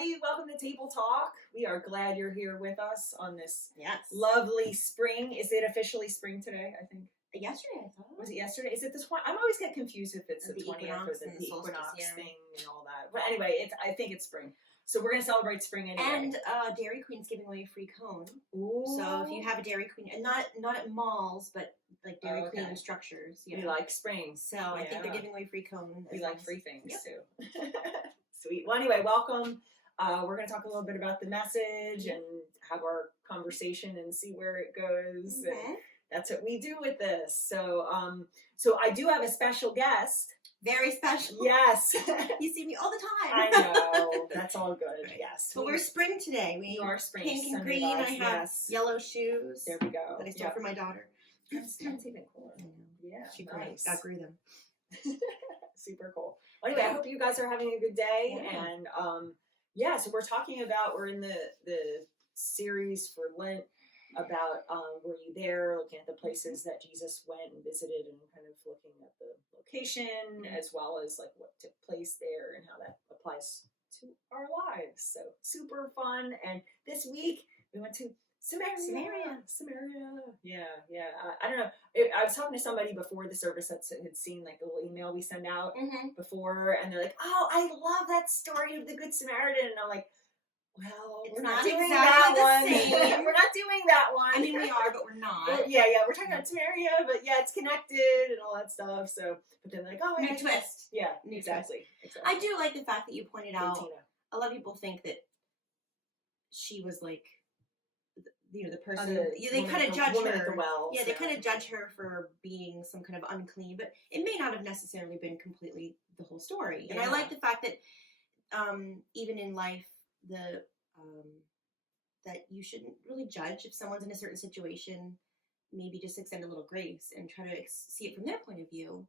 everybody. Welcome to Table Talk. We are glad you're here with us on this lovely spring. Is it officially spring today, I think? Yesterday, I thought. Was it yesterday? Is it the 20th? I'm always get confused if it's the 20th or the equinox yeah. thing and all that. But anyway, I think it's spring. So we're going to celebrate spring anyway. And Dairy Queen's giving away a free cone. Ooh. So if you have a Dairy Queen, and not at malls, but like Dairy Queen structures. Yeah. We like spring. So I think they're giving away free cone. We like free things too. Sweet. Well, anyway, welcome. We're going to talk a little bit about the message and have our conversation and see where it goes. Okay. And that's what we do with this. So I do have a special guest. Very special. Yes. You see me all the time. I know. That's all good. Yes. But we're spring today. We are spring. Pink and green. I have yellow shoes. There we go. That I stole for my daughter. That's even cooler. Yeah. She outgrew them. Super cool. Anyway, I hope you guys are having a good day. Yeah. And so we're in the series for Lent about were you there, looking at the places that Jesus went and visited and kind of looking at the location as well as like what took place there and how that applies to our lives. So super fun. And this week we went to Samaria. Yeah. I don't know. I was talking to somebody before the service that had seen like the little email we send out before, and they're like, "Oh, I love that story of the Good Samaritan." And I'm like, "Well, we're not doing that one. We're not doing that one. I mean, we are, but we're not. We're talking about Samaria, but it's connected and all that stuff. So, but then like, oh, new twist. Yeah, exactly. I do like the fact that you pointed out. A lot of people think that she was like, the person. They kind of judge her. At the well, they kind of judge her for being some kind of unclean, but it may not have necessarily been completely the whole story. And I like the fact that even in life, that you shouldn't really judge if someone's in a certain situation. Maybe just extend a little grace and try to see it from their point of view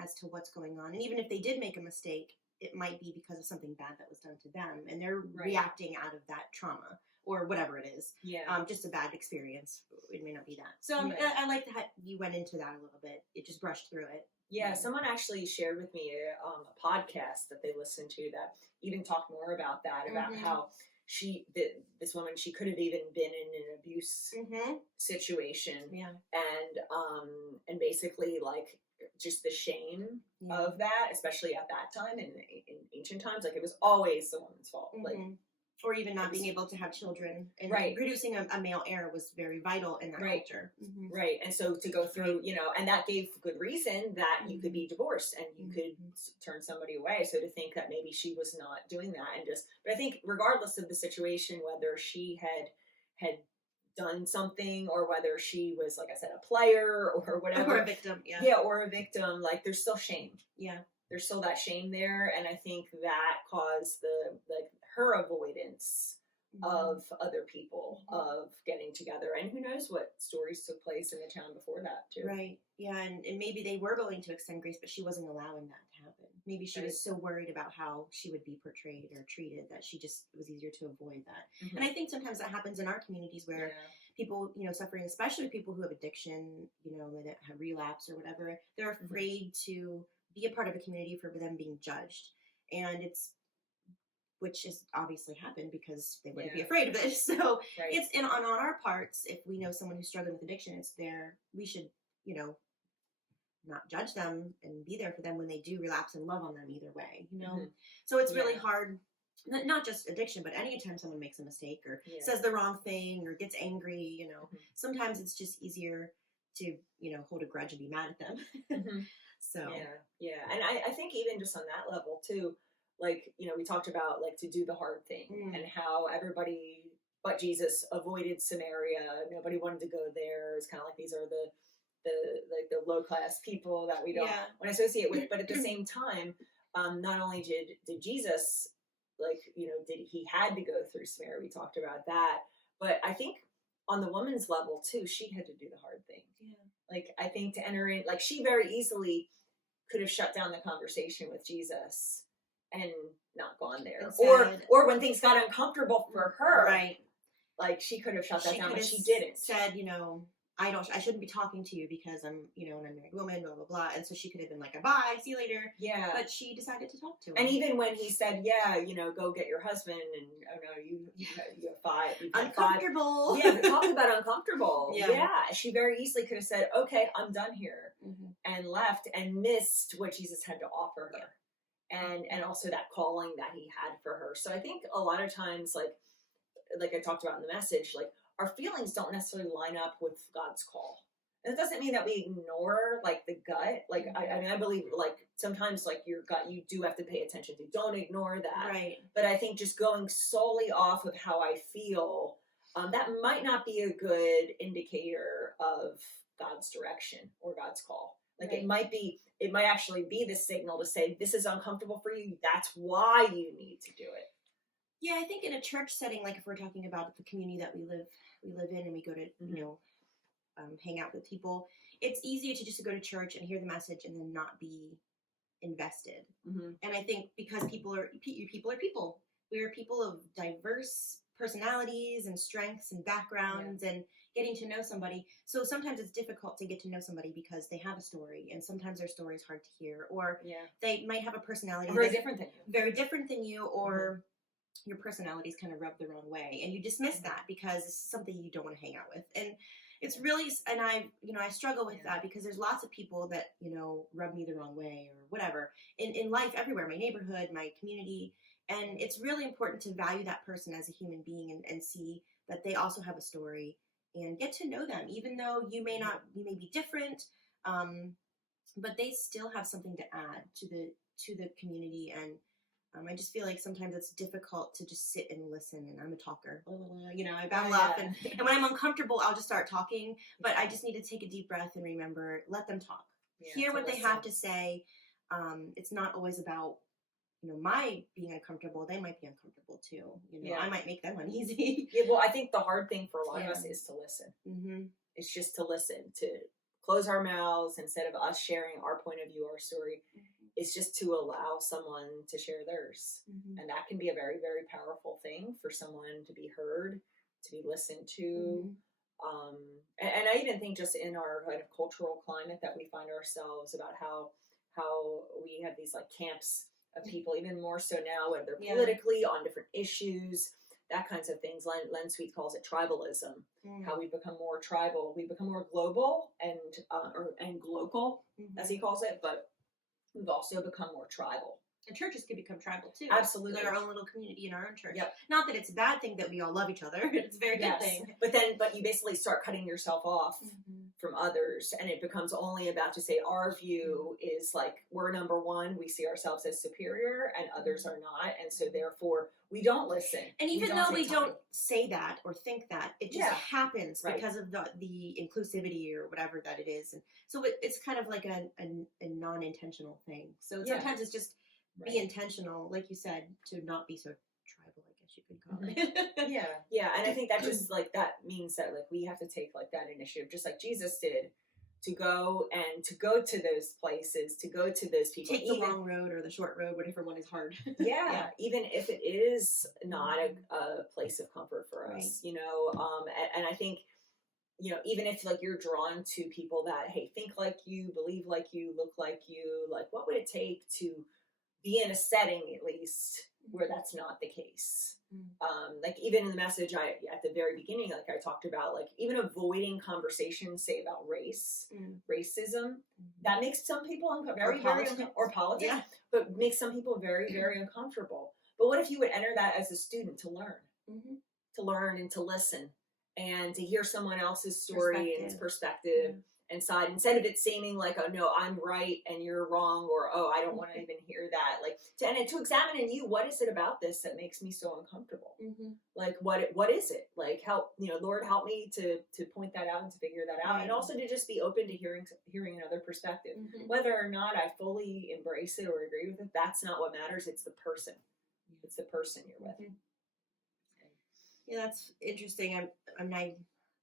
as to what's going on. And even if they did make a mistake, it might be because of something bad that was done to them, and they're reacting out of that trauma or whatever it is. Yeah. Just a bad experience. It may not be that. So I like that you went into that a little bit. It just brushed through it. Yeah, someone actually shared with me a podcast that they listened to that even talked more about that, about how this woman, she could have even been in an abuse situation. Yeah. And basically like just the shame of that, especially at that time in ancient times, like it was always the woman's fault. Like, or even not being able to have children, and producing a male heir was very vital in that culture. Right. And so to go through, and that gave good reason that you could be divorced and you could turn somebody away. So to think that maybe she was not doing that but I think regardless of the situation, whether she had done something or whether she was, like I said, a player or whatever. Or a victim, or a victim, like there's still shame. Yeah. There's still that shame there. And I think that caused her avoidance of other people, of getting together. And who knows what stories took place in the town before that, too. Right. Yeah. And maybe they were going to extend grace, but she wasn't allowing that to happen. Maybe she was so worried about how she would be portrayed or treated that it was easier to avoid that. And I think sometimes that happens in our communities where people, suffering, especially people who have addiction, that have relapse or whatever, they're afraid to be a part of a community for them being judged. And which has obviously happened because they wouldn't be afraid of it. So it's on our parts. If we know someone who's struggling with addiction, we should, not judge them and be there for them when they do relapse and love on them either way, So it's really hard, not just addiction, but anytime someone makes a mistake or says the wrong thing or gets angry, sometimes it's just easier to, hold a grudge and be mad at them. So. Yeah. And I think even just on that level too, like, we talked about like to do the hard thing and how everybody but Jesus avoided Samaria. Nobody wanted to go there. It's kind of like these are the low class people that we don't want to associate with. But at the same time, not only did Jesus he had to go through Samaria. We talked about that. But I think on the woman's level too, she had to do the hard thing. Yeah. Like I think to enter in, like she very easily could have shut down the conversation with Jesus and not gone there. Or when things got uncomfortable for her, like she could have shut that down, but she didn't. Said, I shouldn't be talking to you because I'm, you know, an unmarried woman, blah, blah, blah. And so she could have been like, bye, see you later. Yeah. But she decided to talk to him. And even when he said, yeah, you know, go get your husband, and oh no, you have five. Uncomfortable. Yeah, talk about uncomfortable. Yeah. Yeah. She very easily could have said, okay, I'm done here, and left and missed what Jesus had to offer her. Yeah. And also that calling that he had for her. So I think a lot of times, like I talked about in the message, like our feelings don't necessarily line up with God's call. And it doesn't mean that we ignore like the gut. Like I mean, I believe like sometimes like your gut, you do have to pay attention to. Don't ignore that. Right. But I think just going solely off of how I feel, that might not be a good indicator of God's direction or God's call. Like it might actually be the signal to say, this is uncomfortable for you. That's why you need to do it. Yeah, I think in a church setting, like if we're talking about the community that we live in, and we go to, you know, hang out with people, it's easier to just go to church and hear the message and then not be invested. And I think because people are people. We're people of diverse personalities and strengths and backgrounds and getting to know somebody. So sometimes it's difficult to get to know somebody because they have a story, and sometimes their story is hard to hear, or they might have a personality very different than you, or your personalities kind of rub the wrong way, and you dismiss that because it's something you don't want to hang out with. And it's really, and I struggle with that because there's lots of people that, you know, rub me the wrong way or whatever in life everywhere, my neighborhood, my community. And it's really important to value that person as a human being and see that they also have a story and get to know them, even though you may be different, but they still have something to add to the community. And I just feel like sometimes it's difficult to just sit and listen, and I'm a talker, you know, I babble up, and when I'm uncomfortable, I'll just start talking, but I just need to take a deep breath and remember, let them talk, hear what they have to say. It's not always about, you know, my being uncomfortable. They might be uncomfortable too, you know, I might make them uneasy. Well, I think the hard thing for a lot of us is to listen. It's just to listen, to close our mouths instead of us sharing our point of view, our story. It's just to allow someone to share theirs. And that can be a very, very powerful thing for someone to be heard, to be listened to. And I even think just in our kind of cultural climate that we find ourselves, about how we have these like camps of people, even more so now, whether politically on different issues, that kinds of things. Len Sweet calls it tribalism. How we've become more tribal, we've become more global and glocal, as he calls it, but we've also become more tribal. And churches can become tribal too. Absolutely. Like our own little community in our own church. Not that it's a bad thing that we all love each other. It's a very good thing. But you basically start cutting yourself off from others, and it becomes only about to say our view is like, we're number one, we see ourselves as superior, and others are not, and so therefore we don't listen. And even though we don't say that or think that, it just happens because of the inclusivity or whatever that it is. And so it's kind of like a non-intentional thing. So sometimes it's just be intentional, like you said, to not be so tribal, I guess you could call it. And I think that just like that means that like we have to take like that initiative, just like Jesus did, to go to those places, to go to those people, take the long road or the short road, whatever one is hard. Even if it is not a place of comfort for us, you know. And I think, you know, even if like you're drawn to people that, hey, think like you, believe like you, look like you, like what would it take to be in a setting at least where that's not the case? Like even in the message, at the very beginning, like I talked about, like even avoiding conversations, say about racism, that makes some people or politics, but makes some people very, very uncomfortable. But what if you would enter that as a student to learn and to listen and to hear someone else's story and its perspective and side, instead of it seeming like, oh no, I'm right and you're wrong, or oh, I don't want to even hear that. Like to examine in you, what is it about this that makes me so uncomfortable? Like what is it? Like help, you know, Lord, help me to point that out and to figure that out, and also to just be open to hearing another perspective, whether or not I fully embrace it or agree with it. That's not what matters. It's the person. It's the person you're with. Yeah, that's interesting.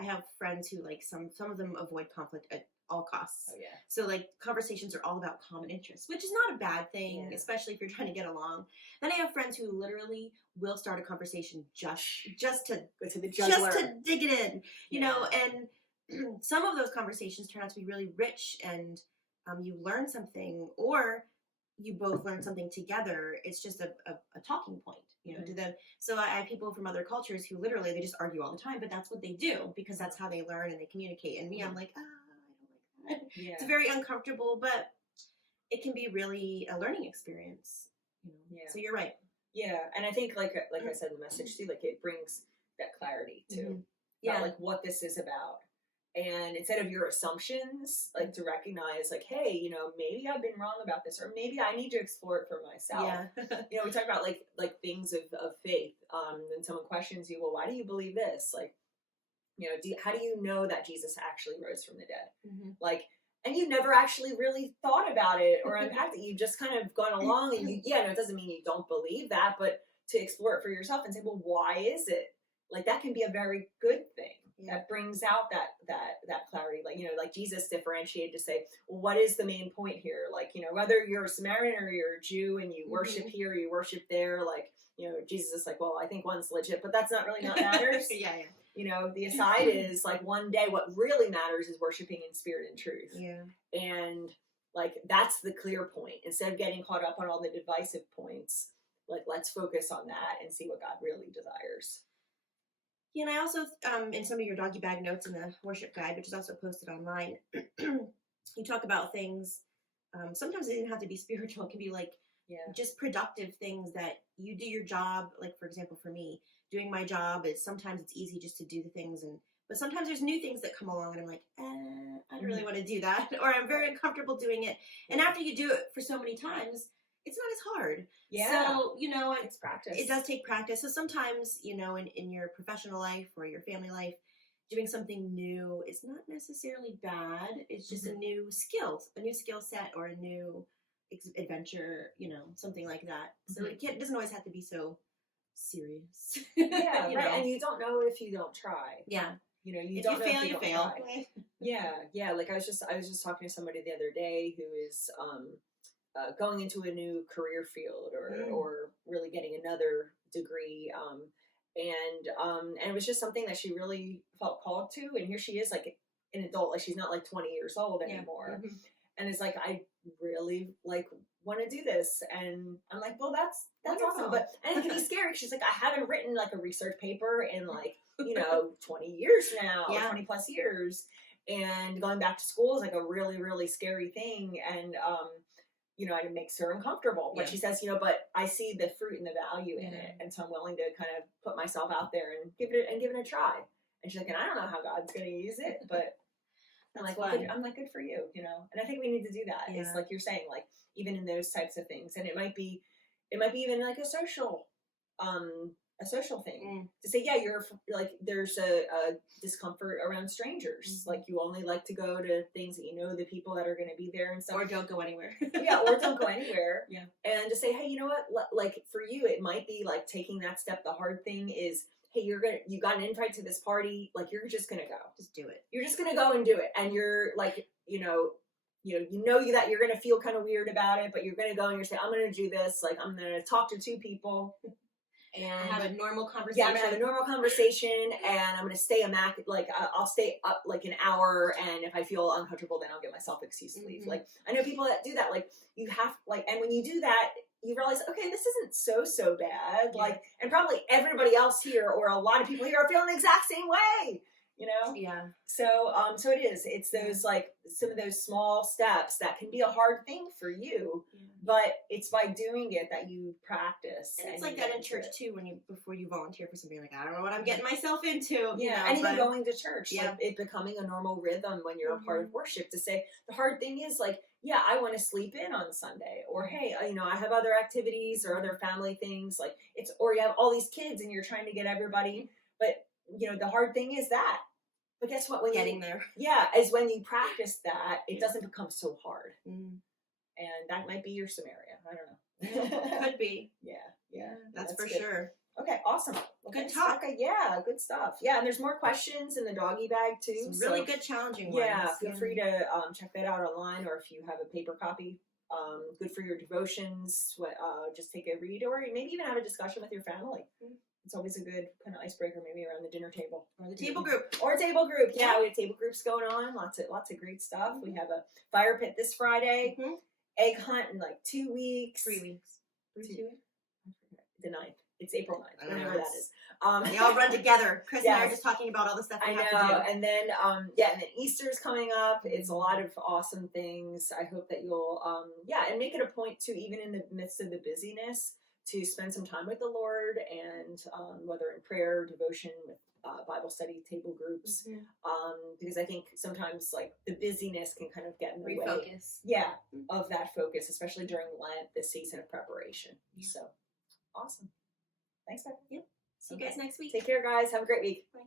I have friends who like some of them avoid conflict at all costs. So like conversations are all about common interests, which is not a bad thing, especially if you're trying to get along. Then I have friends who literally will start a conversation just to go to the jugular, just to dig it in, you know. And some of those conversations turn out to be really rich, and you learn something, or you both learn something together. It's just a talking point, to them. So I have people from other cultures who literally, they just argue all the time, but that's what they do because that's how they learn and they communicate. And me, I'm like, I don't like that. Yeah. It's very uncomfortable, but it can be really a learning experience. Yeah. So you're right. Yeah, and I think like I said in the message too, like it brings that clarity too. Yeah, like what this is about. And instead of your assumptions, like to recognize, like, hey, maybe I've been wrong about this, or maybe I need to explore it for myself. Yeah. We talk about like things of faith. When someone questions you, well, why do you believe this? Like, how do you know that Jesus actually rose from the dead? Like, and you never actually really thought about it or unpacked it. You've just kind of gone along, and it doesn't mean you don't believe that, but to explore it for yourself and say, well, why is it? Like, that can be a very good thing. That brings out that clarity. Like, like Jesus differentiated to say, well, what is the main point here? Like, whether you're a Samaritan or you're a Jew and you worship here, or you worship there, like, Jesus is like, well, I think one's legit, but that's not really not matters. Yeah. The aside is like, one day what really matters is worshiping in spirit and truth. Yeah. And like, that's the clear point. Instead of getting caught up on all the divisive points, like, let's focus on that and see what God really desires. Yeah, and I also, in some of your doggy bag notes in the worship guide, which is also posted online, you talk about things. Sometimes it doesn't have to be spiritual. It can be like just productive things that you do your job. Like, for example, for me, doing my job is sometimes it's easy just to do the things, but sometimes there's new things that come along, and I'm like, I don't really want to do that, or I'm very uncomfortable doing it. And after you do it for so many times, it's not as hard. Yeah. So, it's practice. It does take practice. So sometimes, in your professional life or your family life, doing something new is not necessarily bad. It's just a new skill set, or a new adventure, something like that. So it doesn't always have to be so serious. Yeah, right. And you don't know if you don't try. Yeah. You if don't you know fail, if you fail. Yeah. Like I was just talking to somebody the other day who is going into a new career field, or really getting another degree, and it was just something that she really felt called to. And here she is, like an adult, like she's not like 20 years old anymore, and it's like, I really like want to do this. And I'm like, well, that's awesome, and it can be scary. She's like, I haven't written like a research paper in like 20 years now, 20 plus years, and going back to school is like a really, really scary thing. And and it makes her uncomfortable. But she says, but I see the fruit and the value in it, and so I'm willing to kind of put myself out there and give it a try. And she's like, and I don't know how God's going to use it, but I'm like, well, I'm like, good for you, And I think we need to do that. It's like you're saying, like, even in those types of things, and it might be even like a social thing to say, you're like, there's a discomfort around strangers. Like, you only like to go to things that the people that are going to be there and stuff, or don't go anywhere. Or don't go anywhere. And to say, hey, you know what? Like, for you, it might be like taking that step. The hard thing is, hey, you got an invite to this party. Like, you're just gonna go. Just do it. You're just gonna go and do it, and you're like, that you're gonna feel kind of weird about it, but you're gonna go and you're saying, I'm gonna do this. Like, I'm gonna talk to 2 people. And have a normal conversation. Yeah, I'm gonna have a normal conversation, and I'm gonna stay I'll stay up like an hour, and if I feel uncomfortable, then I'll give myself an excuse to leave. Like, I know people that do that. Like, you have and when you do that, you realize, okay, this isn't so bad. Like, and probably everybody else here, or a lot of people here, are feeling the exact same way. Yeah. So it is. It's those, like, some of those small steps that can be a hard thing for you, but it's by doing it that you practice. And it's like that in church too, before you volunteer for something, like, I don't know what I'm getting myself into. And even going to church, like, it becoming a normal rhythm when you're a part of worship, to say, the hard thing is, like, I want to sleep in on Sunday, or hey, I have other activities or other family things, like, or you have all these kids and you're trying to get everybody, but the hard thing is that. But guess what? When getting there, is when you practice that, it doesn't become so hard, and that might be your Samaria. I don't know. Could be. Yeah, that's for good. Sure. Okay, awesome. Good talk. Okay, good stuff. Yeah, and there's more questions in the doggy bag too. Some really good, challenging ones. Yeah, feel free to check that out online, or if you have a paper copy. Good for your devotions. Just take a read, or maybe even have a discussion with your family. It's always a good kind of icebreaker, maybe around the dinner table Or the table group. or a table group. Yeah, we have table groups going on. Lots of great stuff. We have a fire pit this Friday. Egg hunt in like 2 weeks. 3 weeks. 2 weeks. The 9th. It's April 9th, whenever that is. They all run together. Chris and I are Yes. just talking about all the stuff we I have know, to do. and then and then Easter's coming up. It's a lot of awesome things. I hope that you'll and make it a point to, even in the midst of the busyness, to spend some time with the Lord, and whether in prayer, devotion, with Bible study, table groups, because I think sometimes like the busyness can kind of get in the way. Refocus. Yeah, of that focus, especially during Lent, this season of preparation. So awesome. Thanks, Beth. Yep. See you guys next week. Take care, guys. Have a great week. Bye.